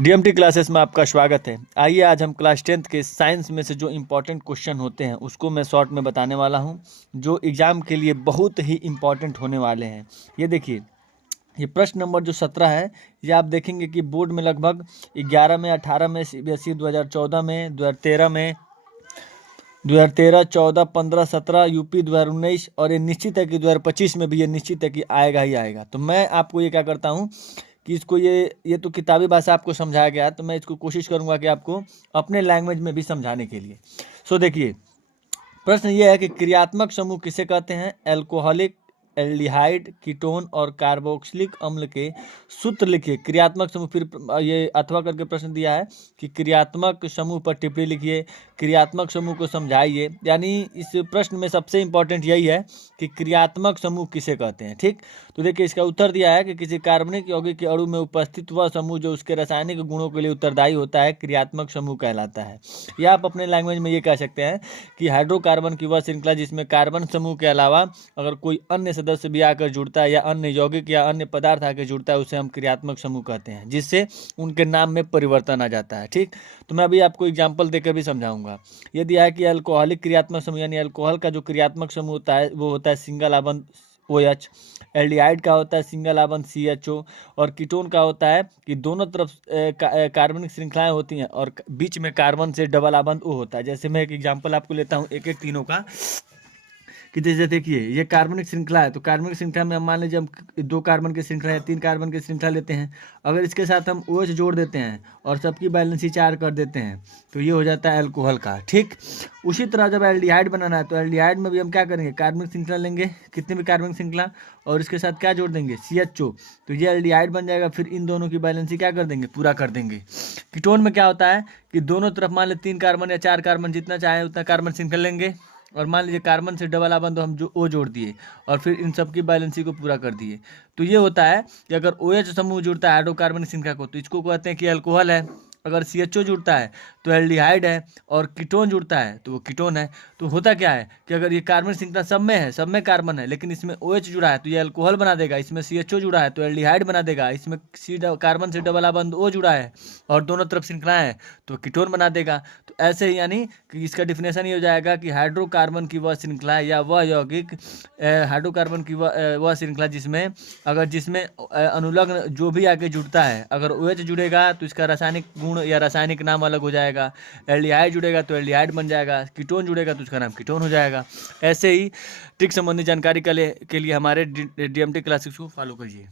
DMT classes में आपका स्वागत है। आइए आज हम क्लास 10th के साइंस में से जो इम्पोर्टेंट क्वेश्चन होते हैं उसको मैं शॉर्ट में बताने वाला हूं, जो एग्ज़ाम के लिए बहुत ही इम्पोर्टेंट होने वाले हैं। ये देखिए, ये प्रश्न नंबर जो 17 है, ये आप देखेंगे कि बोर्ड में लगभग 11 में, 18 में, CBSE 2014 में, 2013 में, 2013, 14, 15, 17, यूपी 2019 और ये निश्चित है कि 2025 में भी ये निश्चित है कि आएगा ही आएगा। तो मैं आपको ये क्या करता हूँ कि इसको ये तो किताबी भाषा आपको समझाया गया है, तो मैं इसको कोशिश करूँगा कि आपको अपने लैंग्वेज में भी समझाने के लिए। सो देखिए, प्रश्न ये है कि क्रियात्मक समूह किसे कहते हैं? एल्कोहलिक, एल्डिहाइड, कीटोन और कार्बोक्सिलिक अम्ल के सूत्र लिखिए। क्रियात्मक समूह, फिर ये अथवा करके प्रश्न दिया है कि क्रियात्मक समूह पर टिप्पणी लिखिए, क्रियात्मक समूह को समझाइए। यानी इस प्रश्न में सबसे इंपॉर्टेंट यही है कि क्रियात्मक समूह किसे कहते हैं। ठीक, तो देखिए इसका उत्तर दिया है कि किसी कार्बनिक यौगिक के अणु में उपस्थित वह समूह जो उसके रासायनिक गुणों के लिए उत्तरदायी होता है क्रियात्मक समूह कहलाता है। या आप अपने लैंग्वेज में ये कह सकते हैं कि हाइड्रोकार्बन की वह श्रृंखला जिसमें कार्बन समूह के अलावा अगर कोई अन्य सदस्य भी आकर जुड़ता है या अन्य यौगिक या अन्य पदार्थ आकर जुड़ता है उसे हम क्रियात्मक समूह कहते हैं, जिससे उनके नाम में परिवर्तन आ जाता है। ठीक, तो मैं अभी आपको एग्जाम्पल देकर भी समझाऊंगा। ये दिया है कि अल्कोहलिक क्रियात्मक समूह यानी अल्कोहल का जो क्रियात्मक समूह होता है वो होता है सिंगल आबंध OH। एल्डिहाइड का होता है सिंगल आबंध CHO। और कीटोन का होता है कि दोनों तरफ कार्बनिक श्रृंखलाएं होती हैं और बीच में कार्बन से डबल आबंध O होता है। जैसे मैं एक एग्जांपल आपको लेता हूं एक एक तीनों का, कि जैसे देखिए ये कार्बनिक श्रृंखला है, तो कार्बनिक श्रृंखला में हम मान लीजिए हम 2 कार्बन की श्रृंखला या 3 कार्बन की श्रृंखला लेते हैं। अगर इसके साथ हम OH जोड़ देते हैं और सबकी बैलेंसी 4 कर देते हैं तो ये हो जाता है अल्कोहल का। ठीक, उसी तरह जब एल्डिहाइड बनाना है तो एल्डिहाइड में भी हम क्या करेंगे, कार्बनिक श्रृंखला लेंगे, कितनी भी कार्बनिक श्रृंखला, और इसके साथ क्या जोड़ देंगे, CHO, तो ये एल्डिहाइड बन जाएगा। फिर इन दोनों की बैलेंसी क्या कर देंगे, पूरा कर देंगे। कीटोन में क्या होता है कि दोनों तरफ मान लीजिए 3 कार्बन या 4 कार्बन जितना चाहे उतना कार्बन श्रृंखला लेंगे और मान लीजिए कार्बन से डबल आबंध तो हम जो O जोड़ दिए और फिर इन सब की बैलेंसी को पूरा कर दिए। तो ये होता है कि अगर OH समूह जुड़ता है हाइड्रोकार्बन श्रृंखला को तो इसको कहते हैं कि अल्कोहल है। अगर CHO जुड़ता है तो एल्डिहाइड है और कीटोन जुड़ता है तो वो कीटोन है। तो होता क्या है कि अगर ये कार्बन श्रृंखला सब में है, सब में कार्बन है, लेकिन इसमें OH जुड़ा है तो ये अल्कोहल बना देगा, इसमें CHO जुड़ा है तो एल्डिहाइड बना देगा, इसमें कार्बन से डबल आबंध O जुड़ा है और दोनों तरफ श्रृंखलाएं हैं तो कीटोन बना देगा। तो ऐसे ही यानी कि इसका डिफिनेशन ये हो जाएगा कि हाइड्रोकार्बन की वह श्रृंखला या वह यौगिक, हाइड्रोकार्बन की वह श्रृंखला जिसमें अनुलग्न जो भी आगे जुड़ता है, अगर OH जुड़ेगा तो इसका रासायनिक गुण या रासायनिक नाम अलग हो जाएगा, एल्डिहाइड जुड़ेगा तो एल्डिहाइड बन जाएगा, कीटोन जुड़ेगा तो उसका नाम कीटोन हो जाएगा। ऐसे ही ट्रिक संबंधी जानकारी के लिए हमारे DMT क्लासेस को फॉलो करिए।